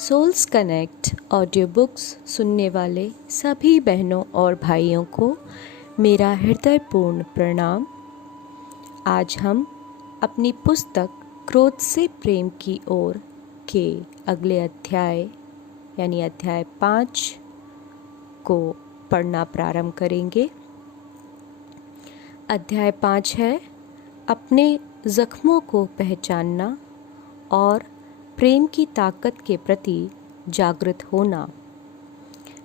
Souls connect audio books सुनने वाले सभी बहनों और भाइयों को मेरा हृदयपूर्ण प्रणाम। आज हम अपनी पुस्तक क्रोध से प्रेम की ओर के अगले अध्याय यानी अध्याय 5 को पढ़ना प्रारंभ करेंगे। अध्याय 5 है अपने जख्मों को पहचानना और प्रेम की ताकत के प्रति जागृत होना।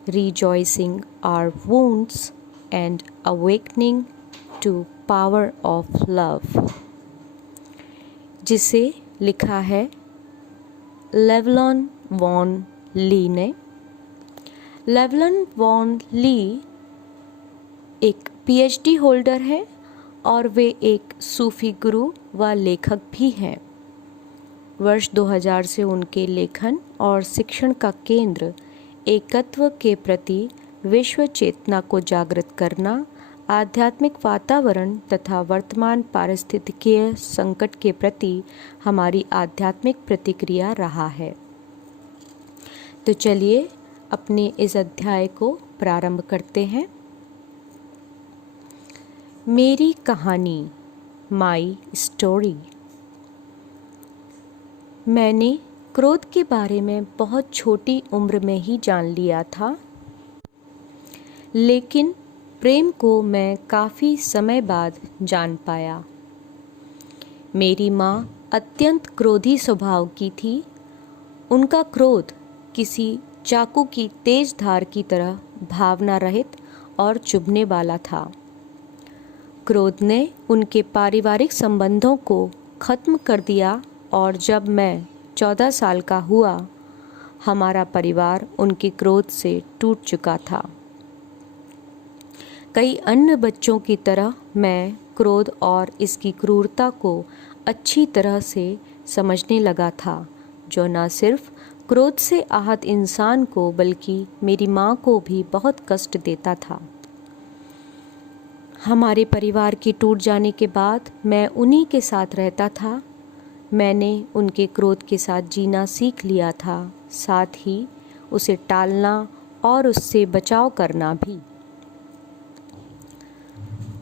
Rejoicing our wounds and awakening to power of love, जिसे लिखा है लेवलॉन वॉन ली ने। लेवलॉन वॉन ली एक PhD होल्डर है और वे एक सूफी गुरु व लेखक भी हैं। वर्ष 2000 से उनके लेखन और शिक्षण का केंद्र एकत्व के प्रति विश्व चेतना को जागृत करना, आध्यात्मिक वातावरण तथा वर्तमान पारिस्थितिकीय संकट के प्रति हमारी आध्यात्मिक प्रतिक्रिया रहा है। तो चलिए अपने इस अध्याय को प्रारंभ करते हैं। मेरी कहानी, माई स्टोरी। मैंने क्रोध के बारे में बहुत छोटी उम्र में ही जान लिया था, लेकिन प्रेम को मैं काफ़ी समय बाद जान पाया। मेरी माँ अत्यंत क्रोधी स्वभाव की थी। उनका क्रोध किसी चाकू की तेज धार की तरह भावना रहित और चुभने वाला था। क्रोध ने उनके पारिवारिक संबंधों को खत्म कर दिया और जब मैं 14 साल का हुआ, हमारा परिवार उनके क्रोध से टूट चुका था। कई अन्य बच्चों की तरह मैं क्रोध और इसकी क्रूरता को अच्छी तरह से समझने लगा था, जो न सिर्फ क्रोध से आहत इंसान को बल्कि मेरी माँ को भी बहुत कष्ट देता था। हमारे परिवार के टूट जाने के बाद मैं उन्हीं के साथ रहता था। मैंने उनके क्रोध के साथ जीना सीख लिया था, साथ ही उसे टालना और उससे बचाव करना भी।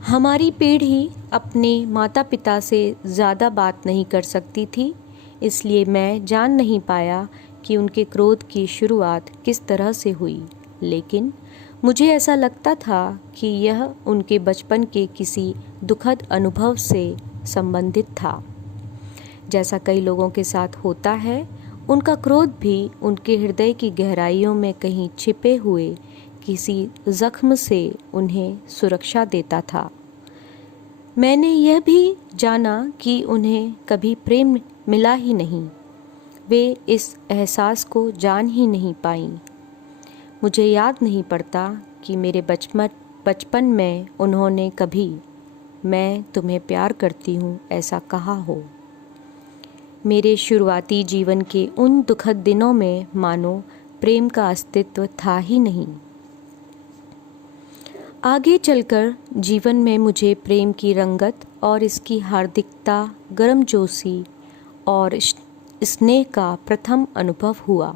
हमारी पीढ़ी अपने माता पिता से ज़्यादा बात नहीं कर सकती थी, इसलिए मैं जान नहीं पाया कि उनके क्रोध की शुरुआत किस तरह से हुई, लेकिन मुझे ऐसा लगता था कि यह उनके बचपन के किसी दुखद अनुभव से संबंधित था। जैसा कई लोगों के साथ होता है, उनका क्रोध भी उनके हृदय की गहराइयों में कहीं छिपे हुए किसी जख्म से उन्हें सुरक्षा देता था। मैंने यह भी जाना कि उन्हें कभी प्रेम मिला ही नहीं। वे इस एहसास को जान ही नहीं पाईं। मुझे याद नहीं पड़ता कि मेरे बचपन में उन्होंने कभी मैं तुम्हें प्यार करती हूँ ऐसा कहा हो। मेरे शुरुआती जीवन के उन दुखद दिनों में मानो प्रेम का अस्तित्व था ही नहीं। आगे चलकर जीवन में मुझे प्रेम की रंगत और इसकी हार्दिकता, गर्मजोशी और स्नेह का प्रथम अनुभव हुआ।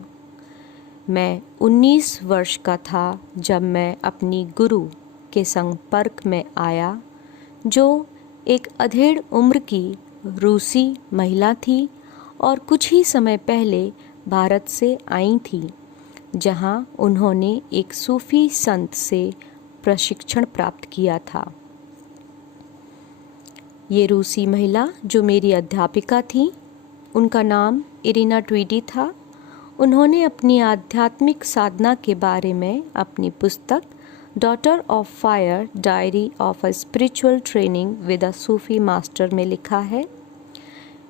मैं 19 वर्ष का था जब मैं अपनी गुरु के संपर्क में आया, जो एक अधेड़ उम्र की रूसी महिला थी और कुछ ही समय पहले भारत से आई थी, जहां उन्होंने एक सूफी संत से प्रशिक्षण प्राप्त किया था। ये रूसी महिला जो मेरी अध्यापिका थी, उनका नाम इरिना ट्वीडी था। उन्होंने अपनी आध्यात्मिक साधना के बारे में अपनी पुस्तक daughter of fire, diary of a spiritual training with a Sufi master में लिखा है।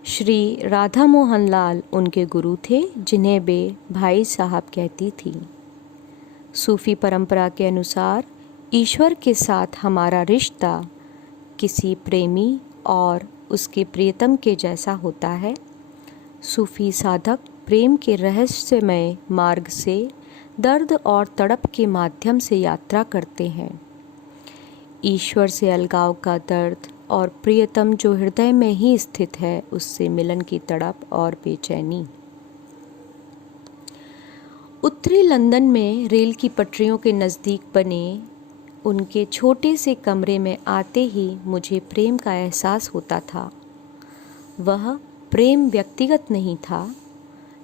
श्री राधा मोहन लाल उनके गुरु थे, जिन्हें वे भाई साहब कहती थी। सूफी परंपरा के अनुसार ईश्वर के साथ हमारा रिश्ता किसी प्रेमी और उसके प्रियतम के जैसा होता है। सूफी साधक प्रेम के रहस्यमय मार्ग से दर्द और तड़प के माध्यम से यात्रा करते हैं। ईश्वर से अलगाव का दर्द और प्रियतम जो हृदय में ही स्थित है, उससे मिलन की तड़प और बेचैनी। उत्तरी लंदन में रेल की पटरियों के नज़दीक बने उनके छोटे से कमरे में आते ही मुझे प्रेम का एहसास होता था। वह प्रेम व्यक्तिगत नहीं था,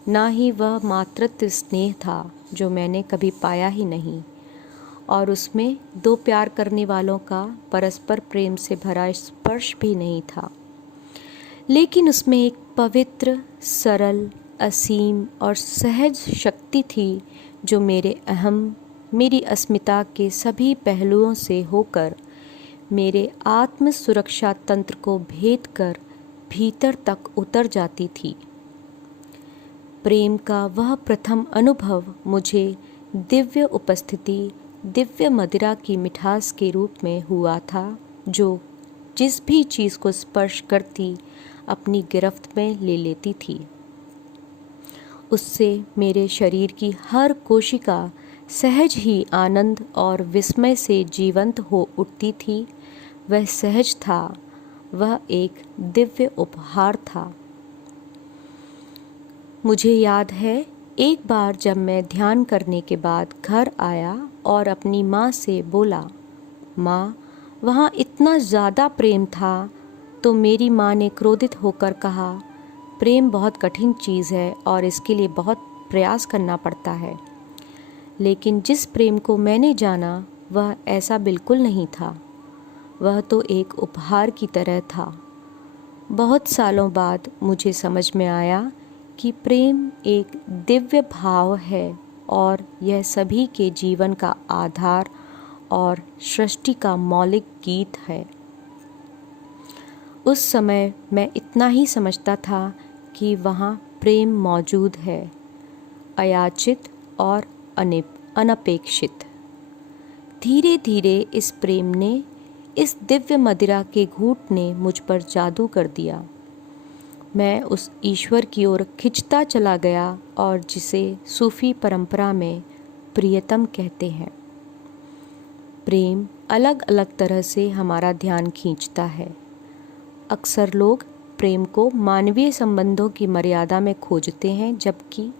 ना ही वह मातृत्व स्नेह था जो मैंने कभी पाया ही नहीं, और उसमें दो प्यार करने वालों का परस्पर प्रेम से भरा स्पर्श भी नहीं था। लेकिन उसमें एक पवित्र, सरल, असीम और सहज शक्ति थी जो मेरी अस्मिता के सभी पहलुओं से होकर मेरे आत्म सुरक्षा तंत्र को भेद कर भीतर तक उतर जाती थी। प्रेम का वह प्रथम अनुभव मुझे दिव्य उपस्थिति, दिव्य मदिरा की मिठास के रूप में हुआ था, जो जिस भी चीज़ को स्पर्श करती अपनी गिरफ्त में ले लेती थी। उससे मेरे शरीर की हर कोशिका सहज ही आनंद और विस्मय से जीवंत हो उठती थी। वह सहज था, वह एक दिव्य उपहार था। मुझे याद है, एक बार जब मैं ध्यान करने के बाद घर आया और अपनी माँ से बोला, माँ, वहाँ इतना ज़्यादा प्रेम था, तो मेरी माँ ने क्रोधित होकर कहा, प्रेम बहुत कठिन चीज़ है और इसके लिए बहुत प्रयास करना पड़ता है। लेकिन जिस प्रेम को मैंने जाना वह ऐसा बिल्कुल नहीं था। वह तो एक उपहार की तरह था। बहुत सालों बाद मुझे समझ में आया कि प्रेम एक दिव्य भाव है और यह सभी के जीवन का आधार और सृष्टि का मौलिक गीत है। उस समय मैं इतना ही समझता था कि वहाँ प्रेम मौजूद है, अयाचित और अनपेक्षित। धीरे धीरे इस प्रेम ने, इस दिव्य मदिरा के घूंट ने मुझ पर जादू कर दिया। मैं उस ईश्वर की ओर खिंचता चला गया और जिसे सूफी परंपरा में प्रियतम कहते हैं। प्रेम अलग अलग तरह से हमारा ध्यान खींचता है। अक्सर लोग प्रेम को मानवीय संबंधों की मर्यादा में खोजते हैं, जबकि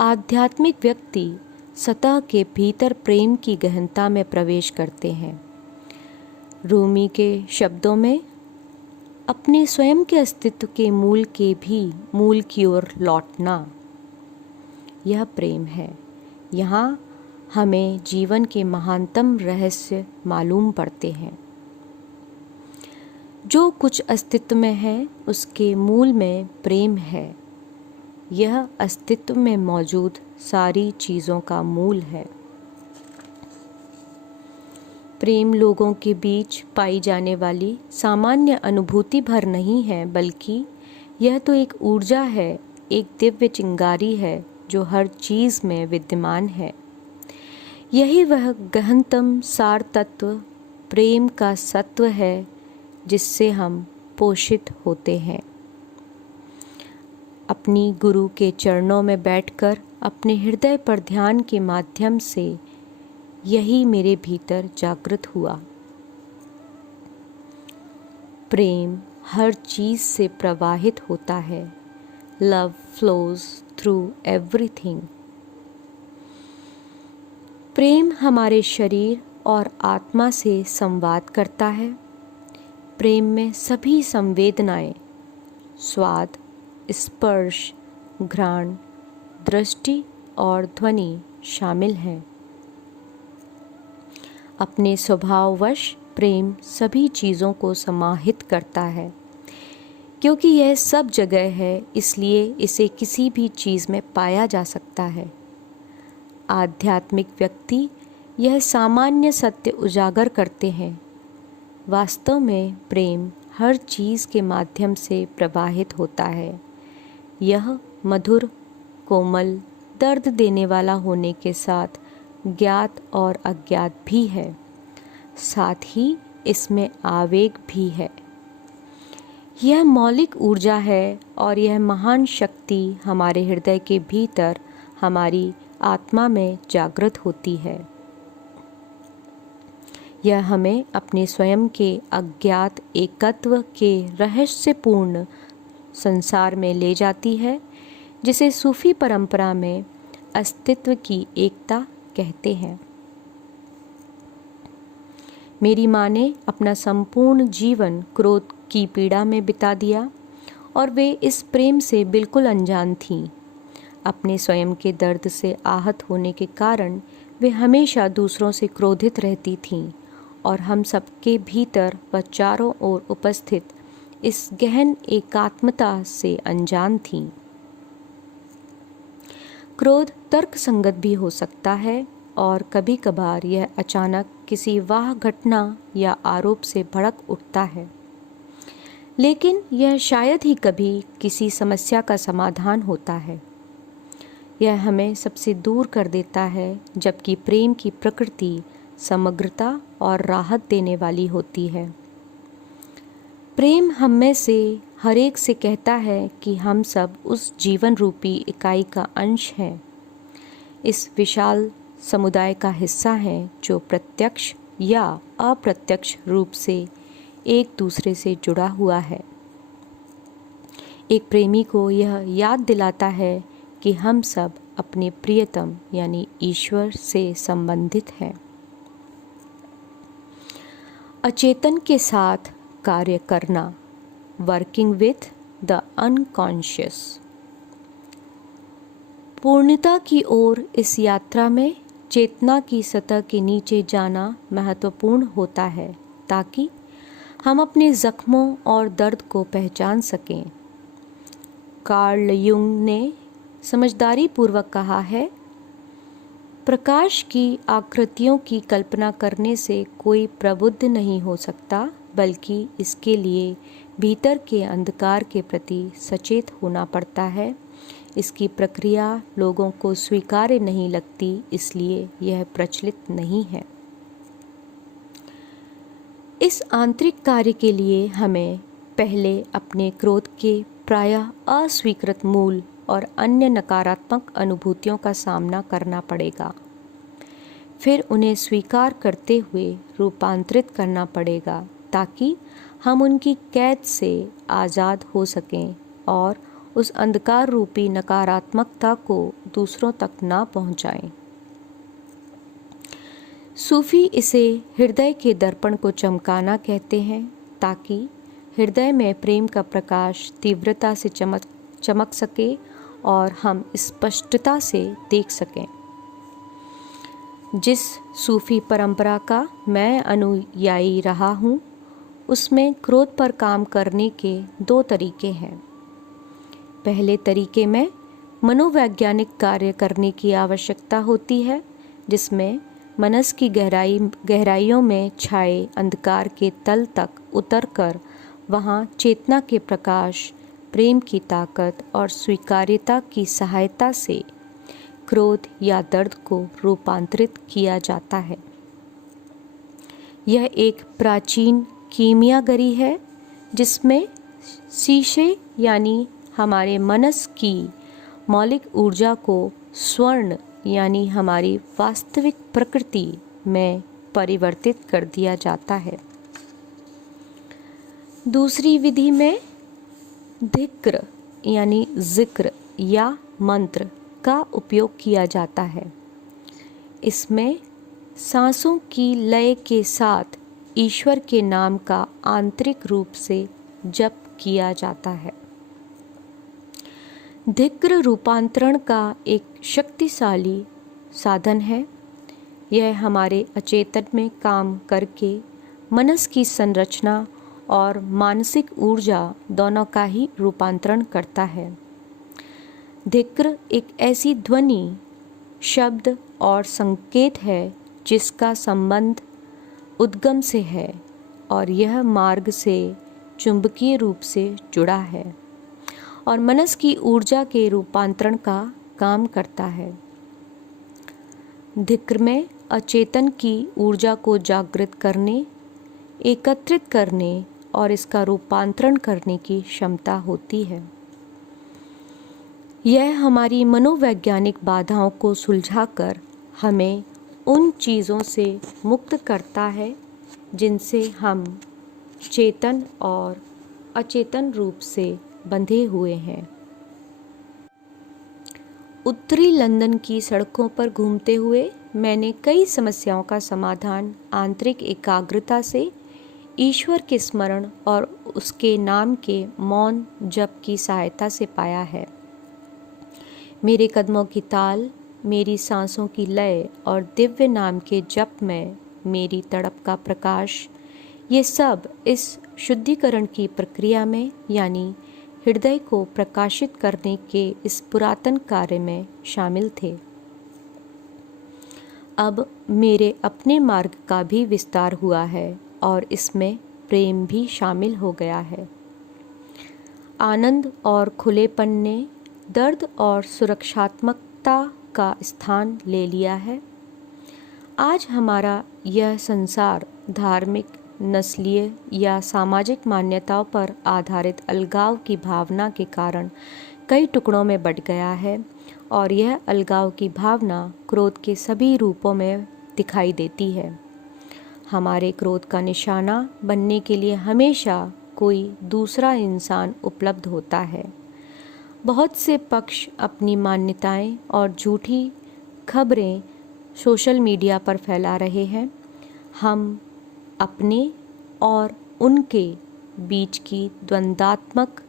आध्यात्मिक व्यक्ति सतह के भीतर प्रेम की गहनता में प्रवेश करते हैं। रूमी के शब्दों में, अपने स्वयं के अस्तित्व के मूल की ओर लौटना, यह प्रेम है। यहाँ हमें जीवन के महानतम रहस्य मालूम पड़ते हैं। जो कुछ अस्तित्व में है उसके मूल में प्रेम है। यह अस्तित्व में मौजूद सारी चीज़ों का मूल है। प्रेम लोगों के बीच पाई जाने वाली सामान्य अनुभूति भर नहीं है, बल्कि यह तो एक ऊर्जा है, एक दिव्य चिंगारी है जो हर चीज़ में विद्यमान है। यही वह गहनतम सार तत्व प्रेम का सत्व है जिससे हम पोषित होते हैं। अपनी गुरु के चरणों में बैठकर अपने हृदय पर ध्यान के माध्यम से यही मेरे भीतर जागृत हुआ। प्रेम हर चीज़ से प्रवाहित होता है। Love flows through everything. प्रेम हमारे शरीर और आत्मा से संवाद करता है। प्रेम में सभी संवेदनाएं, स्वाद, स्पर्श, घ्राण, दृष्टि और ध्वनि शामिल हैं। अपने स्वभाववश प्रेम सभी चीज़ों को समाहित करता है। क्योंकि यह सब जगह है, इसलिए इसे किसी भी चीज़ में पाया जा सकता है। आध्यात्मिक व्यक्ति यह सामान्य सत्य उजागर करते हैं। वास्तव में प्रेम हर चीज़ के माध्यम से प्रवाहित होता है। यह मधुर, कोमल, दर्द देने वाला होने के साथ ज्ञात और अज्ञात भी है। साथ ही इसमें आवेग भी है। यह मौलिक ऊर्जा है और यह महान शक्ति हमारे हृदय के भीतर हमारी आत्मा में जागृत होती है। यह हमें अपने स्वयं के अज्ञात एकत्व के रहस्यपूर्ण संसार में ले जाती है, जिसे सूफी परंपरा में अस्तित्व की एकता कहते हैं। मेरी माँ ने अपना संपूर्ण जीवन क्रोध की पीड़ा में बिता दिया और वे इस प्रेम से बिल्कुल अनजान थीं। अपने स्वयं के दर्द से आहत होने के कारण वे हमेशा दूसरों से क्रोधित रहती थीं और हम सबके भीतर व चारों ओर उपस्थित इस गहन एकात्मता से अनजान थीं। क्रोध तर्क संगत भी हो सकता है और कभी कभार यह अचानक किसी वाह घटना या आरोप से भड़क उठता है, लेकिन यह शायद ही कभी किसी समस्या का समाधान होता है। यह हमें सबसे दूर कर देता है, जबकि प्रेम की प्रकृति समग्रता और राहत देने वाली होती है। प्रेम हम में से हर एक से कहता है कि हम सब उस जीवन रूपी इकाई का अंश हैं, इस विशाल समुदाय का हिस्सा हैं जो प्रत्यक्ष या अप्रत्यक्ष रूप से एक दूसरे से जुड़ा हुआ है। एक प्रेमी को यह याद दिलाता है कि हम सब अपने प्रियतम यानी ईश्वर से संबंधित हैं। अचेतन के साथ कार्य करना, वर्किंग विथ द अनकॉन्शियस। पूर्णता की ओर इस यात्रा में चेतना की सतह के नीचे जाना महत्वपूर्ण होता है, ताकि हम अपने जख्मों और दर्द को पहचान सकें। कार्ल युंग ने समझदारी पूर्वक कहा है, प्रकाश की आकृतियों की कल्पना करने से कोई प्रबुद्ध नहीं हो सकता, बल्कि इसके लिए भीतर के अंधकार के प्रति सचेत होना पड़ता है। इसकी प्रक्रिया लोगों को स्वीकार्य नहीं लगती, इसलिए यह प्रचलित नहीं है। इस आंतरिक कार्य के लिए हमें पहले अपने क्रोध के प्रायः अस्वीकृत मूल और अन्य नकारात्मक अनुभूतियों का सामना करना पड़ेगा। फिर उन्हें स्वीकार करते हुए रूपांतरित करना पड़ेगा, ताकि हम उनकी कैद से आज़ाद हो सकें और उस अंधकार रूपी नकारात्मकता को दूसरों तक ना पहुंचाएं। सूफी इसे हृदय के दर्पण को चमकाना कहते हैं, ताकि हृदय में प्रेम का प्रकाश तीव्रता से चमक सके और हम स्पष्टता से देख सकें। जिस सूफी परंपरा का मैं अनुयायी रहा हूँ, उसमें क्रोध पर काम करने के 2 तरीके हैं। पहले तरीके में मनोवैज्ञानिक कार्य करने की आवश्यकता होती है, जिसमें मनस की गहराइयों में छाए अंधकार के तल तक उतरकर वहाँ चेतना के प्रकाश, प्रेम की ताकत और स्वीकार्यता की सहायता से क्रोध या दर्द को रूपांतरित किया जाता है। यह एक प्राचीन कीमियागरी है, जिसमें शीशे यानी हमारे मनस की मौलिक ऊर्जा को स्वर्ण यानी हमारी वास्तविक प्रकृति में परिवर्तित कर दिया जाता है। दूसरी विधि में धिक्र यानी जिक्र या मंत्र का उपयोग किया जाता है। इसमें सांसों की लय के साथ ईश्वर के नाम का आंतरिक रूप से जप किया जाता है। धिक्र रूपांतरण का एक शक्तिशाली साधन है। यह हमारे अचेतन में काम करके मनस की संरचना और मानसिक ऊर्जा दोनों का ही रूपांतरण करता है। धिक्र एक ऐसी ध्वनि, शब्द और संकेत है जिसका संबंध उद्गम से है और यह मार्ग से चुंबकीय रूप से जुड़ा है और मनस की ऊर्जा के रूपांतरण का काम करता है। धिक्र में अचेतन की ऊर्जा को जागृत करने, एकत्रित करने और इसका रूपांतरण करने की क्षमता होती है। यह हमारी मनोवैज्ञानिक बाधाओं को सुलझाकर हमें उन चीज़ों से मुक्त करता है जिनसे हम चेतन और अचेतन रूप से बंधे हुए हैं। उत्तरी लंदन की सड़कों पर घूमते हुए मैंने कई समस्याओं का समाधान आंतरिक एकाग्रता से, ईश्वर के स्मरण और उसके नाम के मौन जप की सहायता से पाया है। मेरे कदमों की ताल, मेरी सांसों की लय और दिव्य नाम के जप में मेरी तड़प का प्रकाश, ये सब इस शुद्धिकरण की प्रक्रिया में यानी हृदय को प्रकाशित करने के इस पुरातन कार्य में शामिल थे। अब मेरे अपने मार्ग का भी विस्तार हुआ है और इसमें प्रेम भी शामिल हो गया है। आनंद और खुलेपन ने दर्द और सुरक्षात्मकता का स्थान ले लिया है। आज हमारा यह संसार धार्मिक, नस्लीय या सामाजिक मान्यताओं पर आधारित अलगाव की भावना के कारण कई टुकड़ों में बँट गया है और यह अलगाव की भावना क्रोध के सभी रूपों में दिखाई देती है। हमारे क्रोध का निशाना बनने के लिए हमेशा कोई दूसरा इंसान उपलब्ध होता है। बहुत से पक्ष अपनी मान्यताएं और झूठी खबरें सोशल मीडिया पर फैला रहे हैं। हम अपने और उनके बीच की द्वंद्वात्मक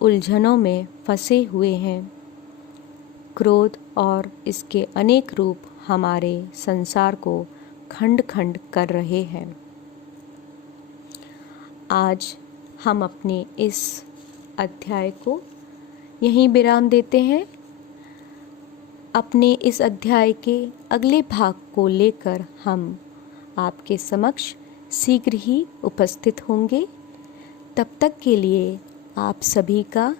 उलझनों में फंसे हुए हैं। क्रोध और इसके अनेक रूप हमारे संसार को खंड खंड कर रहे हैं। आज हम अपने इस अध्याय को यहीं विराम देते हैं। अपने इस अध्याय के अगले भाग को लेकर हम आपके समक्ष शीघ्र ही उपस्थित होंगे। तब तक के लिए आप सभी का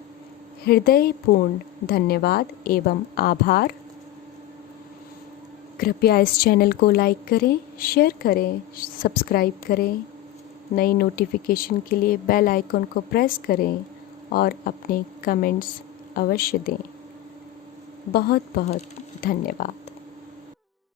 हृदयपूर्ण धन्यवाद एवं आभार। कृपया इस चैनल को लाइक करें, शेयर करें, सब्सक्राइब करें। नई नोटिफिकेशन के लिए बेल आइकन को प्रेस करें और अपने कमेंट्स अवश्य दें। बहुत बहुत धन्यवाद।